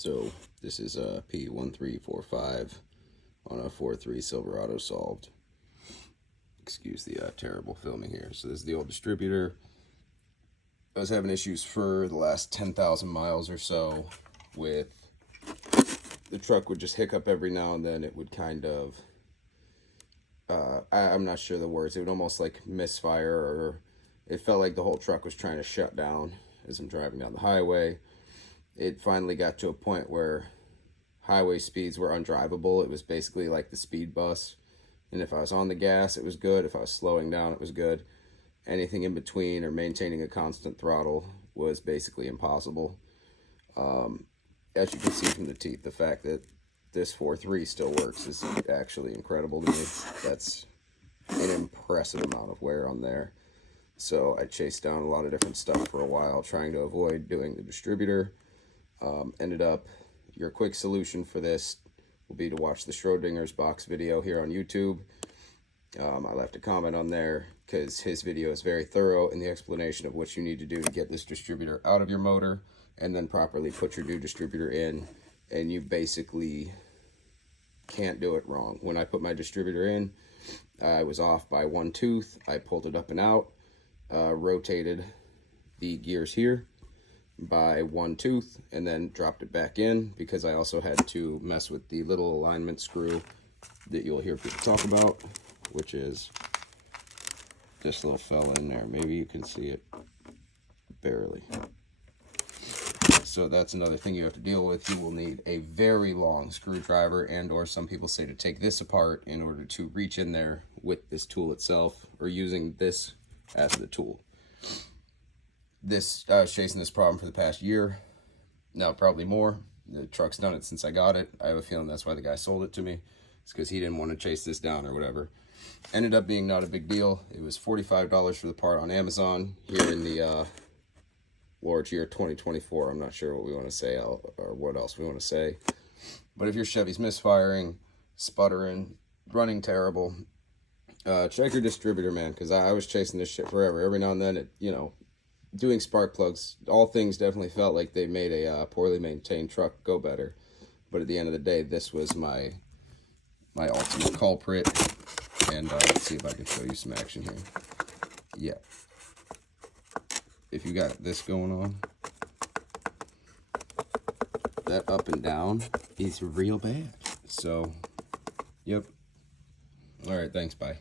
So this is a P1345 on a 4.3 Silverado solved. Excuse the terrible filming here. So this is the old distributor. I was having issues for the last 10,000 miles or so with the truck would just hiccup every now and then. It would kind of, I'm not sure the words, it would almost like misfire, or it felt like the whole truck was trying to shut down as I'm driving down the highway. It finally got to a point where highway speeds were undrivable. It was basically like the speed bus. And if I was on the gas, it was good. If I was slowing down, it was good. Anything in between or maintaining a constant throttle was basically impossible. As you can see from the teeth, the fact that this 4.3 still works is actually incredible to me. That's an impressive amount of wear on there. So I chased down a lot of different stuff for a while, trying to avoid doing the distributor. Ended up, your quick solution for this will be to watch the Schrodingers box video here on YouTube. I left a comment on there because his video is very thorough in the explanation of what you need to do to get this distributor out of your motor and then properly put your new distributor in, and you basically can't do it wrong. When I put my distributor in, I was off by one tooth. I pulled it up and out, rotated the gears here by one tooth, and then dropped it back in because I also had to mess with the little alignment screw that you'll hear people talk about, which is this little fella in there. Maybe you can see it barely. So that's another thing you have to deal with. You will need a very long screwdriver, and or some people say to take this apart in order to reach in there with this tool itself, or using this as the tool. I was chasing this problem for the past year, now probably more. The truck's done it since I got it. I have a feeling that's why the guy sold it to me. It's because he didn't want to chase this down or whatever. Ended up being not a big deal. It was $45 for the part on Amazon here in the Lord's year 2024. I'm not sure what we want to say or what else we want to say. But if your Chevy's misfiring, sputtering, running terrible, check your distributor, man, because I was chasing this shit forever. Every now and then, doing spark plugs, all things definitely felt like they made a poorly maintained truck go better. But at the end of the day, this was my ultimate culprit. And let's see if I can show you some action here. Yeah. If you got this going on, that up and down is real bad. So, yep. All right, thanks, bye.